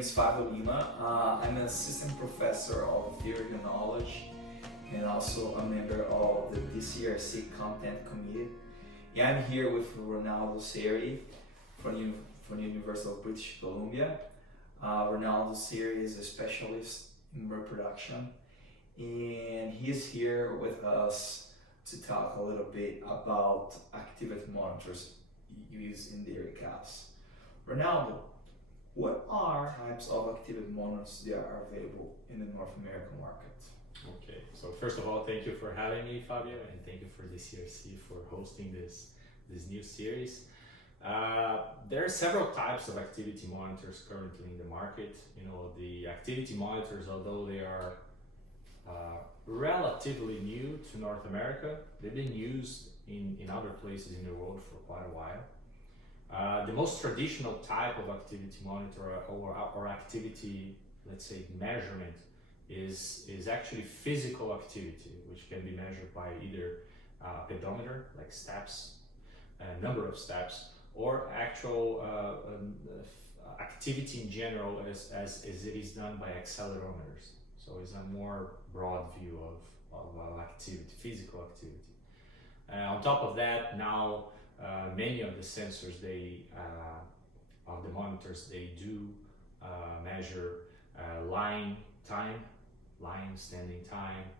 is Fabio Lima. I'm an assistant professor of theory and knowledge and also a member of the DCRC Content Committee. Yeah, I'm here with Ronaldo Cerri from the University of British Columbia. Ronaldo Cerri is a specialist in reproduction, and he's here with us to talk a little bit about activity monitors used in dairy cows. Ronaldo, what are types of activity monitors that are available in the North American market? Okay, so first of all, thank you for having me, Fabio, and thank you for the CRC for hosting this new series. There are several types of activity monitors currently in the market. You know, the activity monitors, although they are relatively new to North America, they've been used in other places in the world for quite a while. The most traditional type of activity monitor or activity, let's say, measurement is actually physical activity, which can be measured by either pedometer, like steps, number of steps, or actual activity in general as it is done by accelerometers. So it's a more broad view of activity, physical activity. On top of that, now many of the sensors of the monitors, they do measure lying time, lying, standing time.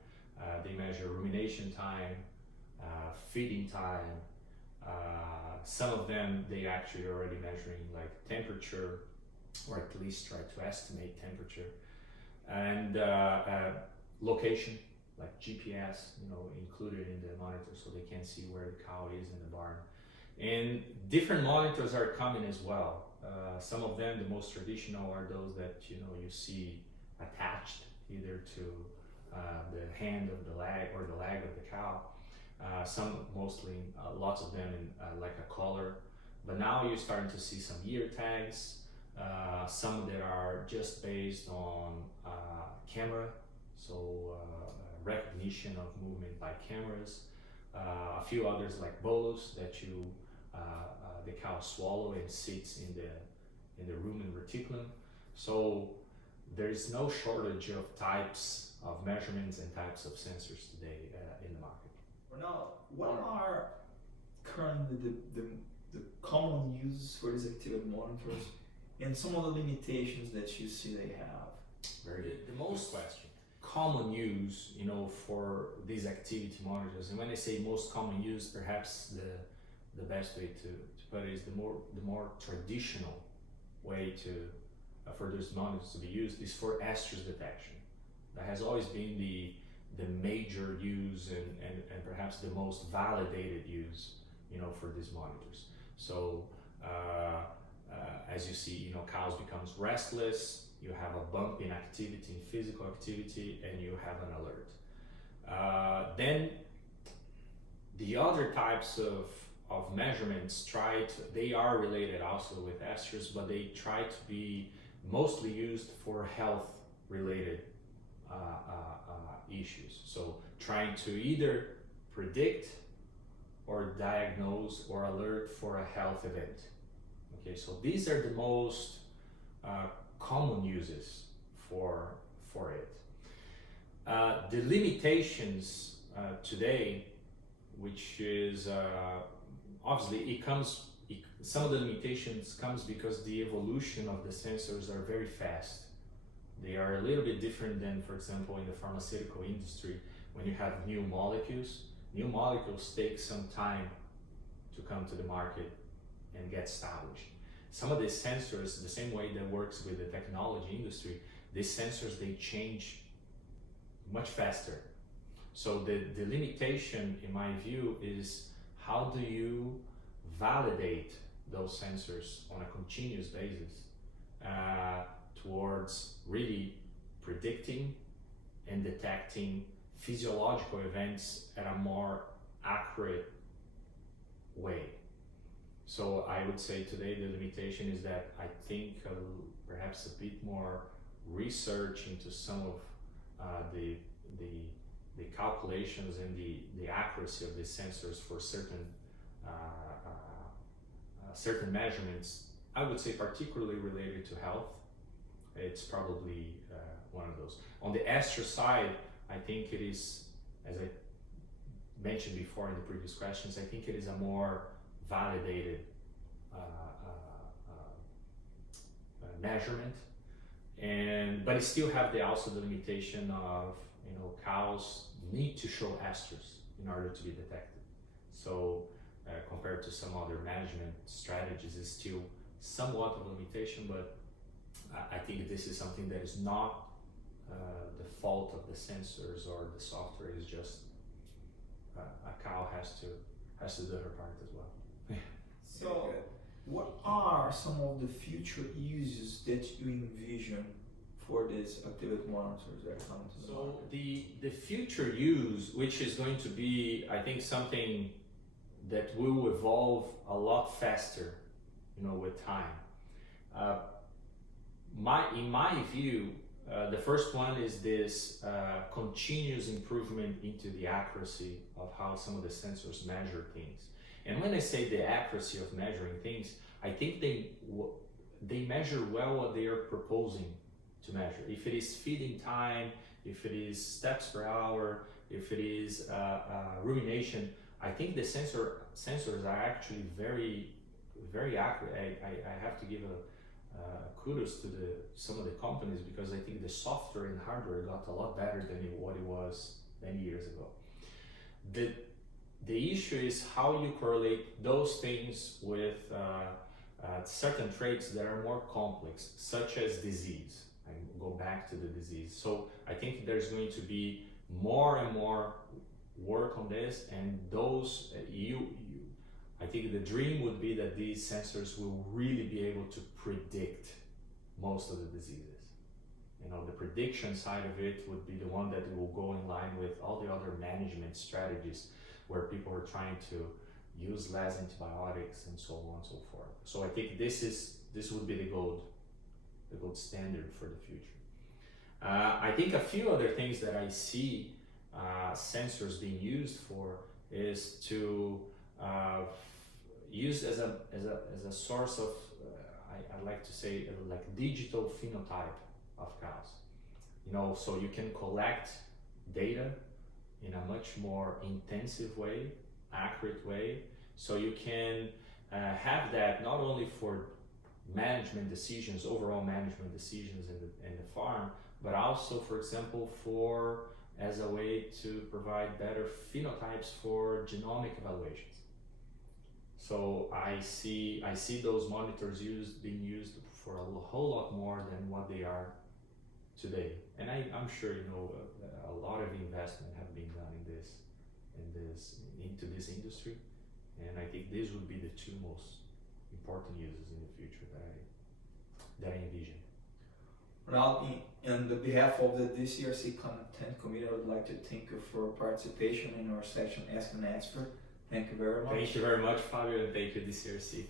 They measure rumination time, feeding time. Some of them, they actually are already measuring like temperature, or at least try to estimate temperature, and location, like GPS, you know, included in the monitor, so they can see where the cow is in the barn. And different monitors are coming as well. Some of them, the most traditional, are those that you see attached either to the hand of the leg or the leg of the cow. Some, mostly, lots of them in like a collar. But now you're starting to see some ear tags, some that are just based on camera, so recognition of movement by cameras. A few others like bolus that the cow swallow and sits in the rumen reticulum. So there is no shortage of types of measurements and types of sensors today in the market. Now, what are currently the common uses for these activity monitors and some of the limitations that you see they have? Very good. The most common use, for these activity monitors, and when I say most common use, perhaps the best way to put it is the more traditional way for those monitors to be used is for estrus detection. That has always been the major use and perhaps the most validated use, for these monitors. So as you see, cows becomes restless, you have a bump in activity, in physical activity, and you have an alert. Then the other types of measurements they are related also with estrus, but they try to be mostly used for health related issues. So trying to either predict or diagnose or alert for a health event. Okay, so these are the most common uses for it. The limitations today, which is obviously some of the limitations comes because the evolution of the sensors are very fast. They are a little bit different than, for example, in the pharmaceutical industry, when you have new molecules. New molecules take some time to come to the market and get established. Some of these sensors, the same way that works with the technology industry, these sensors, they change much faster. So the limitation, in my view, is how do you validate those sensors on a continuous basis towards really predicting and detecting physiological events at a more accurate way. So I would say today the limitation is that I think perhaps a bit more research into some of the calculations and the accuracy of the sensors for certain measurements, I would say particularly related to health, it's probably one of those. On the ester side, I think it is, as I mentioned before in the previous questions, I think it is a more validated measurement, but it still have also the limitation of, you know, cows need to show esters in order to be detected. So compared to some other management strategies, is still somewhat of a limitation, but I think this is something that is not the fault of the sensors or the software. Is just a cow has to do her part as well. So, what are some of the future uses that you envision for these activity monitors that come to the market? So the future use, which is going to be, I think, something that will evolve a lot faster, you know, with time. In my view, the first one is this continuous improvement into the accuracy of how some of the sensors measure things. And when I say the accuracy of measuring things, I think they measure well what they are proposing to measure. If it is feeding time, if it is steps per hour, if it is rumination, I think the sensors are actually very, very accurate. I have to give kudos to some of the companies, because I think the software and hardware got a lot better than what it was many years ago. The issue is how you correlate those things with certain traits that are more complex, such as disease. I go back to the disease. So I think there's going to be more and more work on this, and those I think the dream would be that these sensors will really be able to predict most of the diseases. You know, the prediction side of it would be the one that will go in line with all the other management strategies where people are trying to use less antibiotics and so on and so forth. So I think this would be the gold standard for the future. I think a few other things that I see sensors being used for is to use as a source of I like to say like digital phenotype of cows. You know, so you can collect data in a much more intensive way, accurate way, so you can have that not only for management decisions, overall management decisions in the farm, but also, for example, as a way to provide better phenotypes for genomic evaluations. So I see those monitors being used for a whole lot more than what they are today. And I'm sure, you know, a lot of investment have been done into this industry, and I think these would be the two most important uses in the future that I envision. Ronaldo, on the behalf of the DCRC Content Committee, I would like to thank you for participation in our section Ask an Expert. Thank you very much. Thank you very much, Fabio, and thank you, DCRC.